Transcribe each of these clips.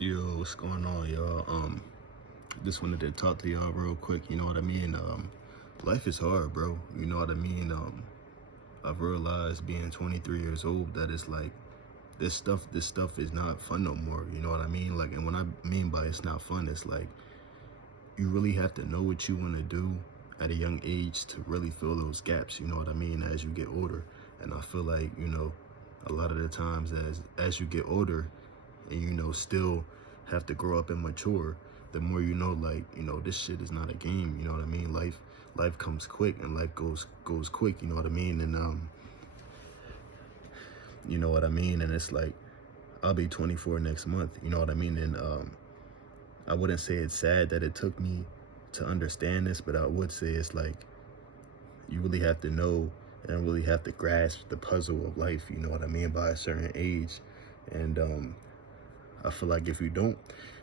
Yo, what's going on, y'all? Just wanted to talk to y'all real quick. You know what I mean? Life is hard, bro. You know what I mean? I've realized being 23 years old that it's like this stuff is not fun no more. You know what I mean? Like, and what I mean by it's not fun, it's like you really have to know what you want to do at a young age to really fill those gaps. You know what I mean? As you get older, and I feel like a lot of the times as you get older, and still have to grow up and mature, the more like this shit is not a game. You know what I mean? Life comes quick, and life goes quick. You know what I mean? And you know what I mean? And it's like I'll be 24 next month. You know what I mean? And I wouldn't say it's sad that it took me to understand this, but I would say it's like you really have to know and really have to grasp the puzzle of life. You know what I mean? By a certain age. And I feel like if you don't,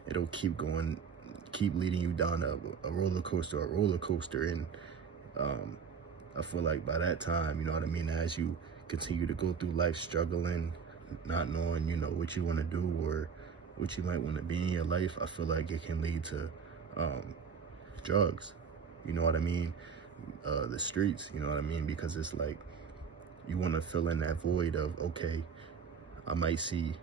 it'll keep leading you down a roller coaster. And I feel like by that time, you know what I mean, as you continue to go through life struggling, not knowing, what you want to do or what you might want to be in your life, I feel like it can lead to drugs. You know what I mean? The streets, you know what I mean? Because it's like you want to fill in that void of, okay, I might see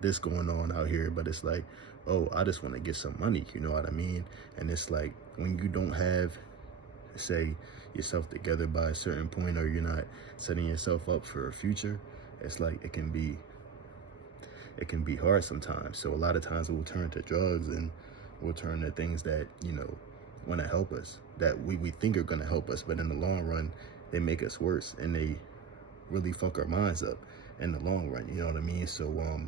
this going on out here, but it's like, oh, I just want to get some money. You know what I mean? And it's like when you don't have, say, yourself together by a certain point, or you're not setting yourself up for a future, it's like it can be hard sometimes. So a lot of times we'll turn to drugs, and we'll turn to things that want to help us, that we think are going to help us, but in the long run they make us worse, and they really fuck our minds up in the long run. You know what I mean? So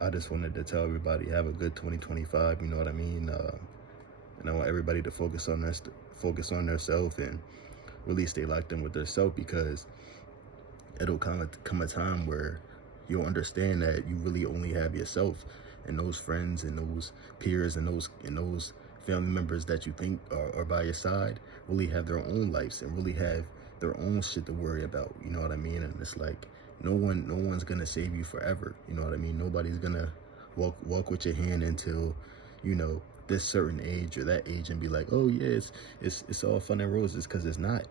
I just wanted to tell everybody, have a good 2025. You know what I mean? And I want everybody to focus on themselves, and really stay locked in with themselves, because it'll come a time where you'll understand that you really only have yourself, and those friends and those peers and those family members that you think are by your side really have their own lives and really have their own shit to worry about. You know what I mean? And it's like no one's gonna save you forever. You know what I mean? Nobody's gonna walk with your hand until this certain age or that age and be like, oh yeah, it's all fun and roses, because it's not.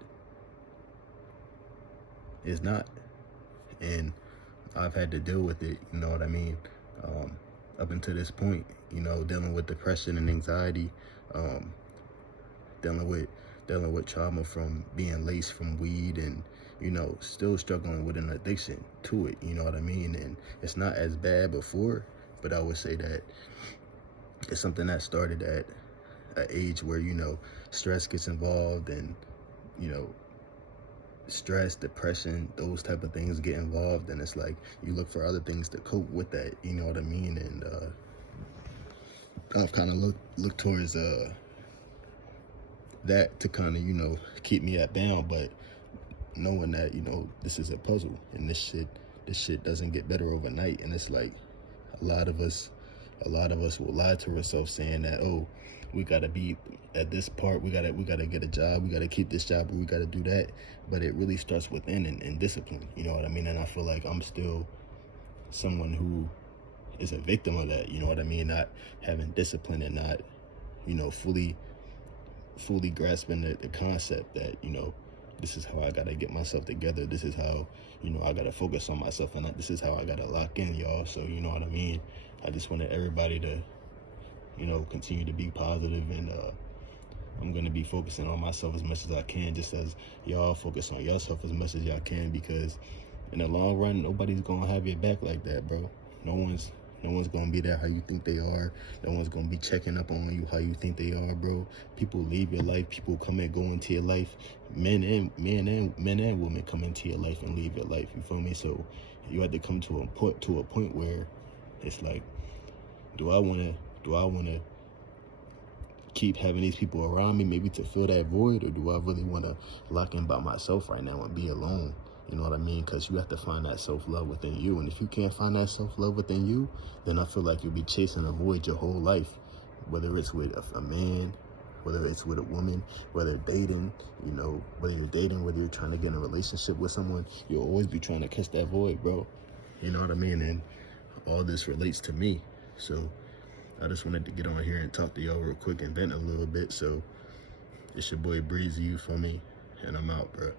It's not. And I've had to deal with it. You know what I mean? Up until this point, dealing with depression and anxiety, dealing with trauma from being laced from weed, and still struggling with an addiction to it. You know what I mean? And it's not as bad before, but I would say that it's something that started at an age where stress gets involved, and stress, depression, those type of things get involved, and it's like you look for other things to cope with that. You know what I mean? And I've kind of looked towards that to kind of keep me at bound, but knowing that this is a puzzle, and this shit doesn't get better overnight. And it's like a lot of us will lie to ourselves, saying that, oh, we gotta be at this part, we gotta get a job, we gotta keep this job, or we gotta do that. But it really starts within, and discipline. You know what I mean? And I feel like I'm still someone who is a victim of that. You know what I mean? Not having discipline, and not fully grasping the concept that this is how I gotta get myself together. This is how I gotta focus on myself, and this is how I gotta lock in, y'all. So you know what I mean? I just wanted everybody to continue to be positive, and I'm gonna be focusing on myself as much as I can, just as y'all focus on yourself as much as y'all can, because in the long run, nobody's gonna have your back like that, bro. No one's gonna be there how you think they are. No one's gonna be checking up on you how you think they are, bro. People leave your life. People come and go into your life. Men and women come into your life and leave your life. You feel me? So you have to come to a point where it's like, do I wanna keep having these people around me, maybe to fill that void, or do I really want to lock in by myself right now and be alone? You know what I mean? Because you have to find that self-love within you. And if you can't find that self-love within you, then I feel like you'll be chasing a void your whole life, whether it's with a man, whether it's with a woman, whether dating, whether you're dating, whether you're trying to get in a relationship with someone, you'll always be trying to catch that void, bro. You know what I mean? And all this relates to me. So I just wanted to get on here and talk to y'all real quick and vent a little bit. So it's your boy Breezy, you feel me? And I'm out, bro.